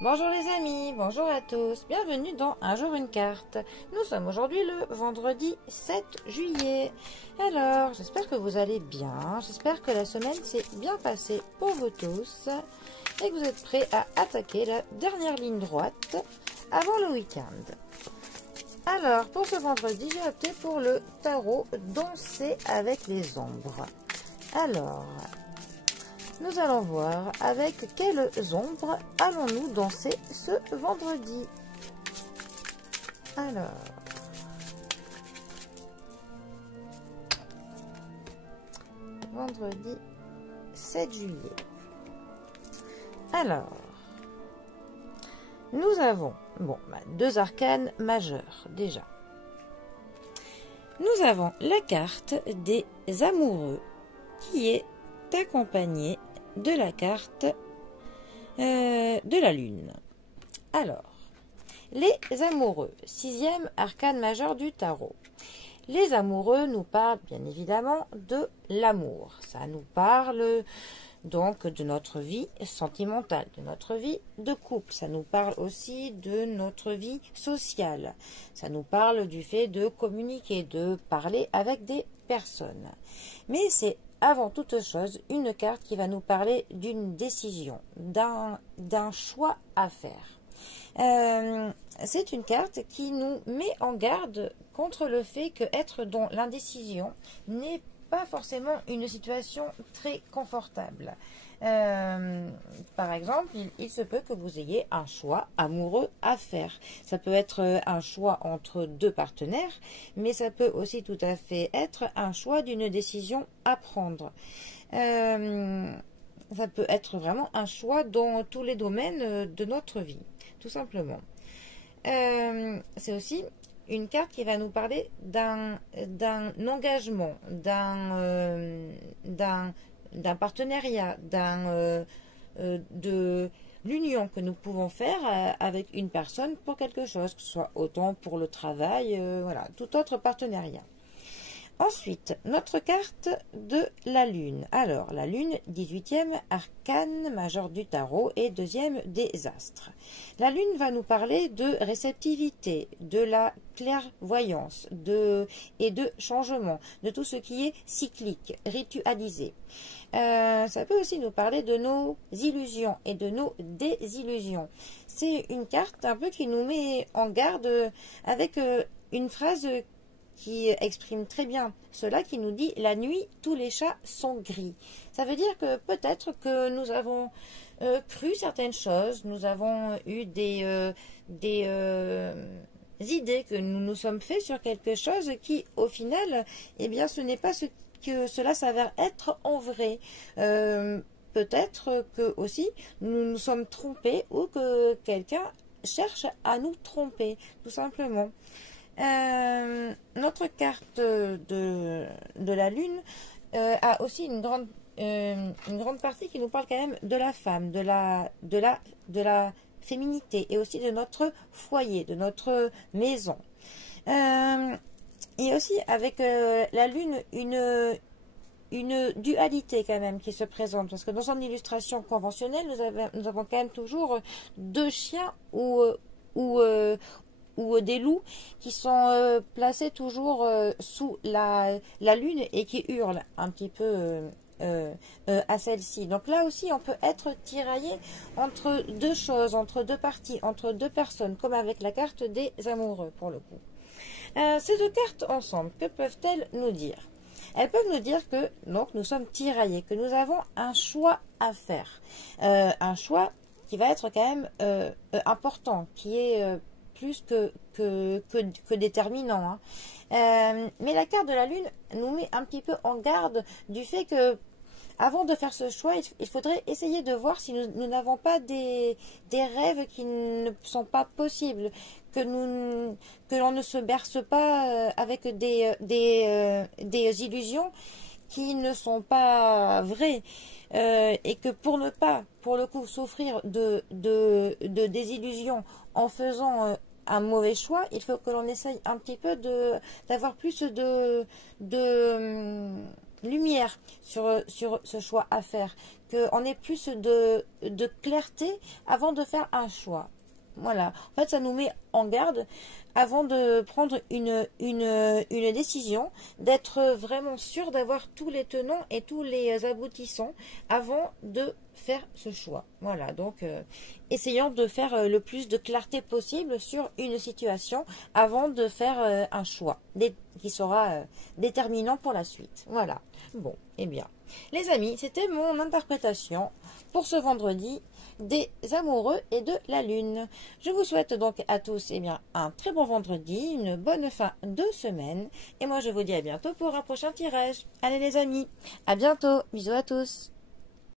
Bonjour les amis, bonjour à tous, bienvenue dans Un jour une carte. Nous sommes aujourd'hui le vendredi 7 juillet. Alors, j'espère que vous allez bien, j'espère que la semaine s'est bien passée pour vous tous et que vous êtes prêts à attaquer la dernière ligne droite avant le week-end. Alors, pour ce vendredi, j'ai opté pour le tarot Danser avec les ombres. Alors, nous allons voir avec quelles ombres allons-nous danser ce vendredi. Alors, vendredi 7 juillet. Alors, nous avons deux arcanes majeures déjà. Nous avons la carte des amoureux qui est accompagnée de la carte de la lune. Alors, les amoureux, sixième arcane majeur du tarot. Les amoureux nous parlent bien évidemment de l'amour. Ça nous parle donc de notre vie sentimentale, de notre vie de couple. Ça nous parle aussi de notre vie sociale. Ça nous parle du fait de communiquer, de parler avec des personnes. Mais c'est avant toute chose une carte qui va nous parler d'une décision, d'un choix à faire. C'est une carte qui nous met en garde contre le fait que être dans l'indécision n'est pas forcément une situation très confortable. Par exemple, il se peut que vous ayez un choix amoureux à faire. Ça peut être un choix entre deux partenaires, mais ça peut aussi tout à fait être un choix d'une décision à prendre. Ça peut être vraiment un choix dans tous les domaines de notre vie, tout simplement. C'est aussi une carte qui va nous parler d'un engagement, d'un partenariat, de l'union que nous pouvons faire avec une personne pour quelque chose, que ce soit autant pour le travail, voilà, tout autre partenariat. Ensuite, notre carte de la Lune. Alors, la Lune, 18e arcane majeur du tarot et deuxième des astres. La Lune va nous parler de réceptivité, de la clairvoyance et de changement, de tout ce qui est cyclique, ritualisé. Ça peut aussi nous parler de nos illusions et de nos désillusions. C'est une carte un peu qui nous met en garde avec une phrase qui exprime très bien cela, qui nous dit « La nuit, tous les chats sont gris ». Ça veut dire que peut-être que nous avons cru certaines choses, nous avons eu des idées que nous nous sommes fait sur quelque chose qui, au final, eh bien, ce n'est pas ce que cela s'avère être en vrai. Peut-être que aussi nous nous sommes trompés ou que quelqu'un cherche à nous tromper, tout simplement. Notre carte de la Lune a aussi une grande partie qui nous parle quand même de la femme, de la féminité et aussi de notre foyer, de notre maison. Il y a aussi avec la Lune une dualité quand même qui se présente, parce que dans une illustration conventionnelle, nous avons quand même toujours deux chiens ou des loups qui sont placés toujours sous la lune et qui hurlent un petit peu à celle-ci. Donc là aussi, on peut être tiraillé entre deux choses, entre deux parties, entre deux personnes, comme avec la carte des amoureux pour le coup. Ces deux cartes ensemble, que peuvent-elles nous dire? Elles peuvent nous dire que donc, nous sommes tiraillés, que nous avons un choix à faire. Un choix qui va être quand même important, qui est plus que déterminant. Mais la carte de la Lune nous met un petit peu en garde du fait que avant de faire ce choix, il faudrait essayer de voir si nous n'avons pas des rêves qui ne sont pas possibles, que l'on ne se berce pas avec des illusions qui ne sont pas vraies. Et que pour ne pas, pour le coup, souffrir de désillusions en faisant un mauvais choix, il faut que l'on essaye un petit peu d'avoir plus lumière sur ce choix à faire, qu'on ait plus de clarté avant de faire un choix. Voilà, en fait ça nous met en garde avant de prendre une décision, d'être vraiment sûr d'avoir tous les tenants et tous les aboutissants avant de faire ce choix. Voilà, donc essayons de faire le plus de clarté possible sur une situation avant de faire un choix qui sera déterminant pour la suite. Voilà, bon, eh bien, les amis, c'était mon interprétation pour ce vendredi des amoureux et de la lune. Je vous souhaite donc à tous un très bon vendredi, une bonne fin de semaine et moi je vous dis à bientôt pour un prochain tirage. Allez les amis, à bientôt, bisous à tous.